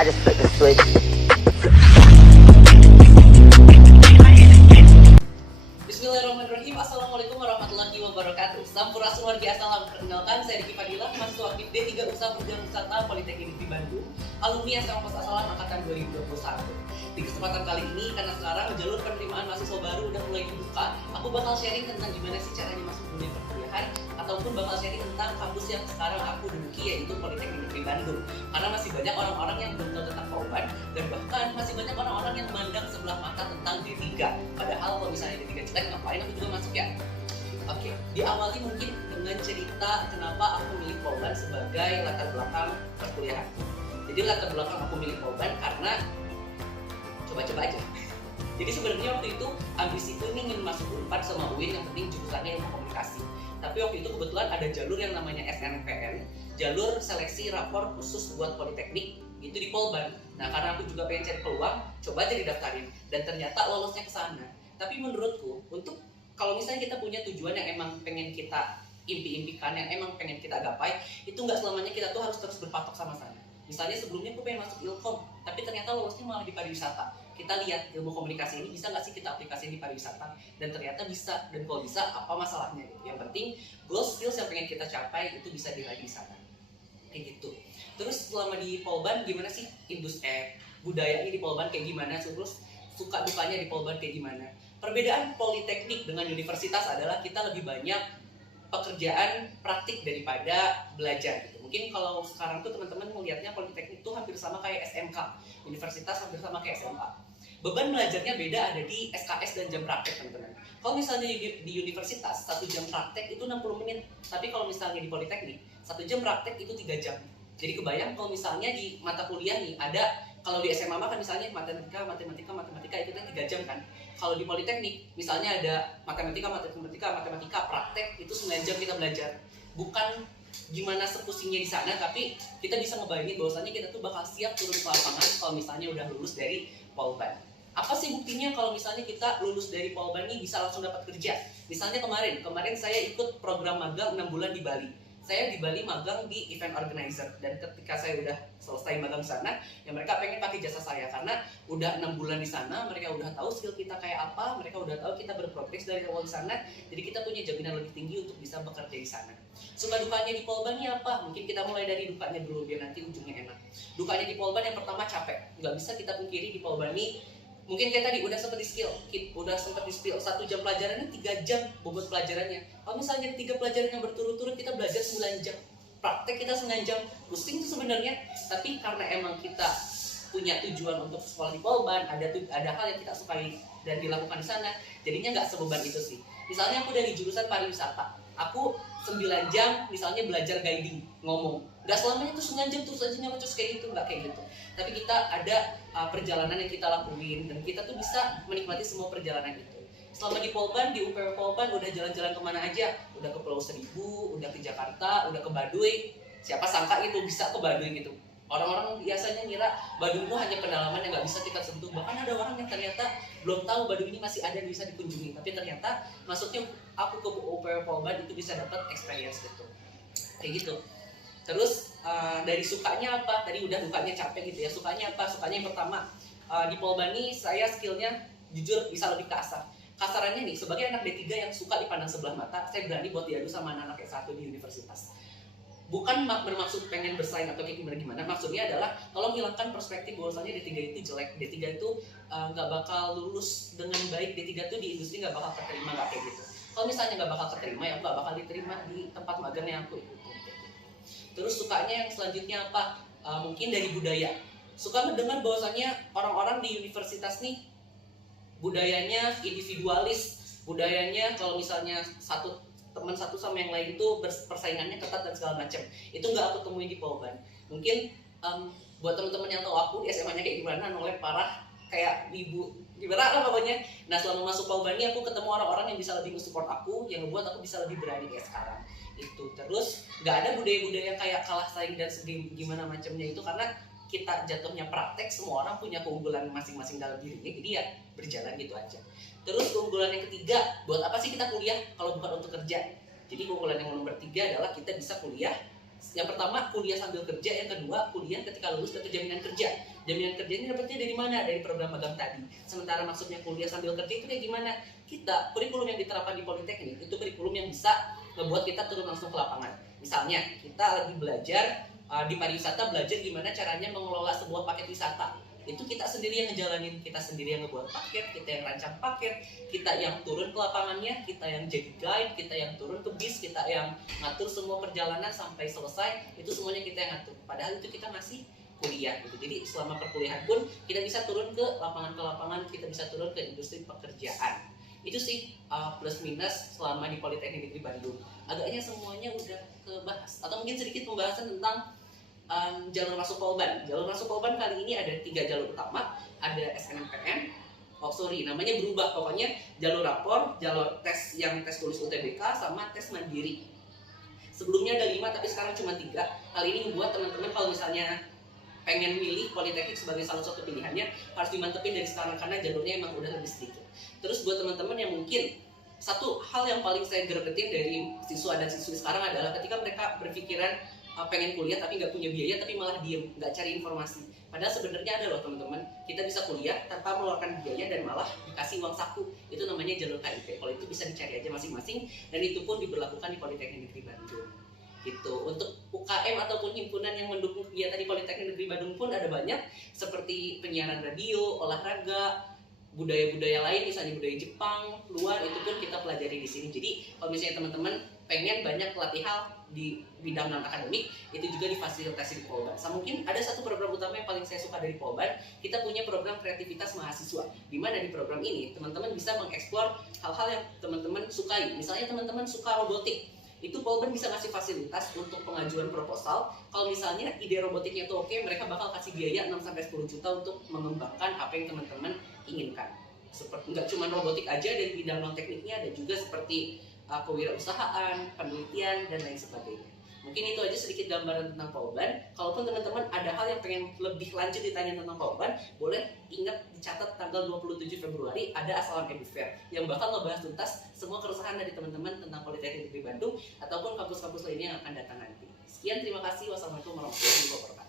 I just flipped the switch. Bismillahirrahmanirrahim. Assalamualaikum warahmatullahi wabarakatuh. Sampurasun salam. Perkenalkan, saya Diki Fadilah, mahasiswa aktif D3 Usaha Perjalanan Wisata Politeknik Negeri Bandung, alumni SMA Pos Asalam angkatan 2021. Di kesempatan kali ini, karena sekarang jalur penerimaan mahasiswa baru udah mulai dibuka, aku bakal sharing tentang gimana sih caranya masuk dunia perkuliahan, ataupun bakal sharing tentang kampus yang sekarang aku duduki, yaitu Politeknik Negeri Bandung. Karena masih banyak orang-orang yang belum tahu tentang Polban, dan bahkan masih banyak orang-orang yang memandang sebelah mata tentang D3. Padahal kalau misalnya D3 jelek, ngapain aku juga masuk ya? Oke, diawali mungkin dengan cerita kenapa aku milih Polban sebagai latar belakang perkuliahan. Jadi latar belakang aku milih Polban karena coba-coba aja. Jadi sebenarnya waktu itu ambisiku ini ingin masuk Unpad sama UIN, yang penting jurusannya ilmu komunikasi. Tapi waktu itu kebetulan ada jalur yang namanya SNMPN, jalur seleksi rapor khusus buat politeknik, itu di Polban. Nah, karena aku juga pengen cari peluang, coba aja didaftarin, dan ternyata lolosnya ke sana. Tapi menurutku, untuk kalau misalnya kita punya tujuan yang emang pengen kita impi-impikan, yang emang pengen kita gapai, itu nggak selamanya kita tuh harus terus berpatok sama sana. Misalnya sebelumnya aku pengen masuk Ilkom, tapi ternyata lolosnya malah di pariwisata. Kita lihat ilmu komunikasi ini bisa nggak sih kita aplikasiin di pariwisata, dan ternyata bisa. Dan kalau bisa, apa masalahnya? Yang penting goal skills yang pengen kita capai itu bisa diraih di sana. Kayak gitu. Terus selama di Polban gimana sih budayanya di Polban kayak gimana? Terus suka dukanya di Polban kayak gimana? Perbedaan politeknik dengan universitas adalah kita lebih banyak pekerjaan praktik daripada belajar gitu. Mungkin kalau sekarang tuh teman-teman melihatnya politeknik tuh hampir sama kayak SMK, universitas hampir sama kayak SMA. Beban belajarnya beda, ada di SKS dan jam praktek, teman-teman. Kalau misalnya di universitas 1 jam praktek itu 60 menit, tapi kalau misalnya di politeknik 1 jam praktek itu 3 jam. Jadi kebayang kalau misalnya di mata kuliah nih ada, kalau di SMA kan misalnya matematika itu kan 3 jam kan. Kalau di politeknik misalnya ada matematika praktek itu 9 jam kita belajar. Bukan gimana sepusingnya di sana, tapi kita bisa ngebayangin bahwasannya kita tuh bakal siap turun ke lapangan kalau misalnya udah lulus dari Polban. Apa sih buktinya kalau misalnya kita lulus dari Polban nih bisa langsung dapat kerja? Misalnya kemarin saya ikut program magang 6 bulan di Bali. Saya di Bali magang di event organizer, dan ketika saya udah selesai magang di sana, ya mereka pengen pakai jasa saya karena udah 6 bulan di sana, mereka udah tahu skill kita kayak apa, mereka udah tahu kita berprogres dari awal di sana, jadi kita punya jaminan lebih tinggi untuk bisa bekerja di sana. Suka dukanya di Polban ini apa? Mungkin kita mulai dari dukanya dulu biar nanti ujungnya enak. Dukanya di Polban yang pertama capek, nggak bisa kita pungkiri di Polban ini. Mungkin kayak tadi udah sempat di spill 1 jam pelajarannya 3 jam bobot pelajarannya. Kalau misalnya 3 pelajaran yang berturut-turut kita belajar 9 jam, praktek kita 9 jam, pusing tuh sebenarnya. Tapi karena emang kita punya tujuan untuk sekolah di Polban, ada hal yang kita sukai dan dilakukan di sana, jadinya nggak sebeban itu sih. Misalnya aku dari jurusan pariwisata, aku 9 jam misalnya belajar guiding, ngomong. Nggak selamanya tuh 9 jam terus aja nyamacos kayak gitu, nggak kayak gitu. Tapi kita ada perjalanan yang kita lakuin, dan kita tuh bisa menikmati semua perjalanan itu. Selama di Polban, di UPW Polban udah jalan-jalan kemana aja, udah ke Pulau Seribu, udah ke Jakarta, udah ke Baduy. Siapa sangka itu bisa ke Baduy gitu. Orang-orang biasanya ngira Baduy itu hanya pedalaman yang nggak bisa kita sentuh. Bahkan ada orang yang ternyata belum tahu Baduy ini masih ada dan bisa dikunjungi. Tapi ternyata masuknya aku ke UPW Polban itu bisa dapat experience gitu. Kayak gitu. Terus dari sukanya apa? Tadi udah dukanya capek gitu ya. Sukanya apa? Sukanya yang pertama, di Polban ini saya skillnya jujur bisa lebih kasar. Kasarannya nih, sebagai anak D3 yang suka dipandang sebelah mata, saya berani buat diadu sama anak-anak S1 di universitas. Bukan bermaksud pengen bersaing atau kayak gimana-gimana. Maksudnya adalah tolong hilangkan perspektif bahwasannya D3 itu jelek. D3 itu nggak bakal lulus dengan baik. D3 itu di industri nggak bakal keterima, nggak kayak gitu. Kalau misalnya nggak bakal keterima, ya nggak bakal diterima di tempat magang yang aku ikutin. Terus sukanya yang selanjutnya apa? Mungkin dari budaya. Suka mendengar bahwasannya orang-orang di universitas nih budayanya individualis, budayanya kalau misalnya teman satu sama yang lain itu persaingannya ketat dan segala macam. Itu nggak aku temuin di Polban. Mungkin buat teman-teman yang tahu aku di SMA-nya kayak gimana, nolep parah, kayak ibu gimana lah pokoknya. Nah, selama masuk Polban ini aku ketemu orang-orang yang bisa lebih mensupport aku, yang membuat aku bisa lebih berani kayak sekarang. Itu terus nggak ada budaya-budaya kayak kalah saing dan gimana macamnya itu, karena kita jatuhnya praktek, semua orang punya keunggulan masing-masing dalam dirinya, jadi ya berjalan gitu aja. Terus keunggulan yang ketiga, buat apa sih kita kuliah kalau bukan untuk kerja? Jadi keunggulan yang nomor 3 adalah kita bisa kuliah Yang pertama kuliah sambil kerja, yang kedua kuliah ketika lulus dapat jaminan kerja. Jaminan kerja ini dapatnya dari mana? Dari program magang tadi. Sementara maksudnya kuliah sambil kerja itu kayak gimana? Kita kurikulum yang diterapkan di Politeknik itu kurikulum yang bisa ngebuat kita turun langsung ke lapangan. Misalnya kita lagi belajar di pariwisata, belajar gimana caranya mengelola sebuah paket wisata. Itu kita sendiri yang ngejalanin, kita sendiri yang ngebuat paket, kita yang rancang paket, kita yang turun ke lapangannya, kita yang jadi guide, kita yang turun ke bis, kita yang ngatur semua perjalanan sampai selesai, itu semuanya kita yang ngatur. Padahal itu kita masih kuliah gitu. Jadi selama perkuliahan pun kita bisa turun ke lapangan, kita bisa turun ke industri pekerjaan. Itu sih plus minus selama di Politeknik Negeri Bandung. Agaknya semuanya udah kebahas, atau mungkin sedikit pembahasan tentang jalur masuk Polban. Jalur masuk Polban kali ini ada 3 jalur utama. Ada SNMPTN, namanya berubah. Pokoknya jalur rapor, jalur tes yang tes tulis UTBK, sama tes mandiri. Sebelumnya ada 5, tapi sekarang cuma 3. Kali ini membuat teman-teman kalau misalnya pengen milih Politeknik sebagai salah satu pilihannya, harus dimantepin dari sekarang karena jalurnya emang udah lebih sedikit. Terus buat teman-teman yang mungkin satu hal yang paling saya gregetin dari siswa dan siswi sekarang adalah ketika mereka berpikiran pengen kuliah tapi nggak punya biaya, tapi malah diem, nggak cari informasi. Padahal sebenarnya ada loh teman-teman, kita bisa kuliah tanpa mengeluarkan biaya dan malah dikasih uang saku. Itu namanya jalur KIP. Kalau itu bisa dicari aja masing-masing, dan itu pun diberlakukan di Politeknik Negeri Bandung. Gitu. Untuk UKM ataupun himpunan yang mendukung kegiatan di Politeknik Negeri Bandung pun ada banyak, seperti penyiaran radio, olahraga, budaya-budaya lain, misalnya budaya Jepang, luar, itu pun kita pelajari di sini. Jadi kalau misalnya teman-teman pengen banyak pelatihan di bidang non-akademik, itu juga difasilitasi di Polban. Mungkin ada satu program utama yang paling saya suka dari Polban, kita punya program kreativitas mahasiswa, di mana di program ini teman-teman bisa mengeksplor hal-hal yang teman-teman sukai. Misalnya teman-teman suka robotik, itu Polban bisa ngasih fasilitas untuk pengajuan proposal. Kalau misalnya ide robotiknya itu oke, mereka bakal kasih biaya 6-10 juta untuk mengembangkan apa yang teman-teman inginkan. Seperti nggak cuma robotik aja, dari bidang non-tekniknya ada juga seperti kewirausahaan, penelitian, dan lain sebagainya. Mungkin itu aja sedikit gambaran tentang Polban. Kalaupun teman-teman ada hal yang pengen lebih lanjut ditanya tentang Polban, boleh ingat dicatat tanggal 27 Februari ada Asalam Edu Fair yang bakal ngebahas tuntas semua keresahan dari teman-teman tentang Politeknik Negeri Bandung ataupun kampus-kampus lainnya yang akan datang nanti. Sekian, terima kasih. Wassalamualaikum warahmatullahi wabarakatuh.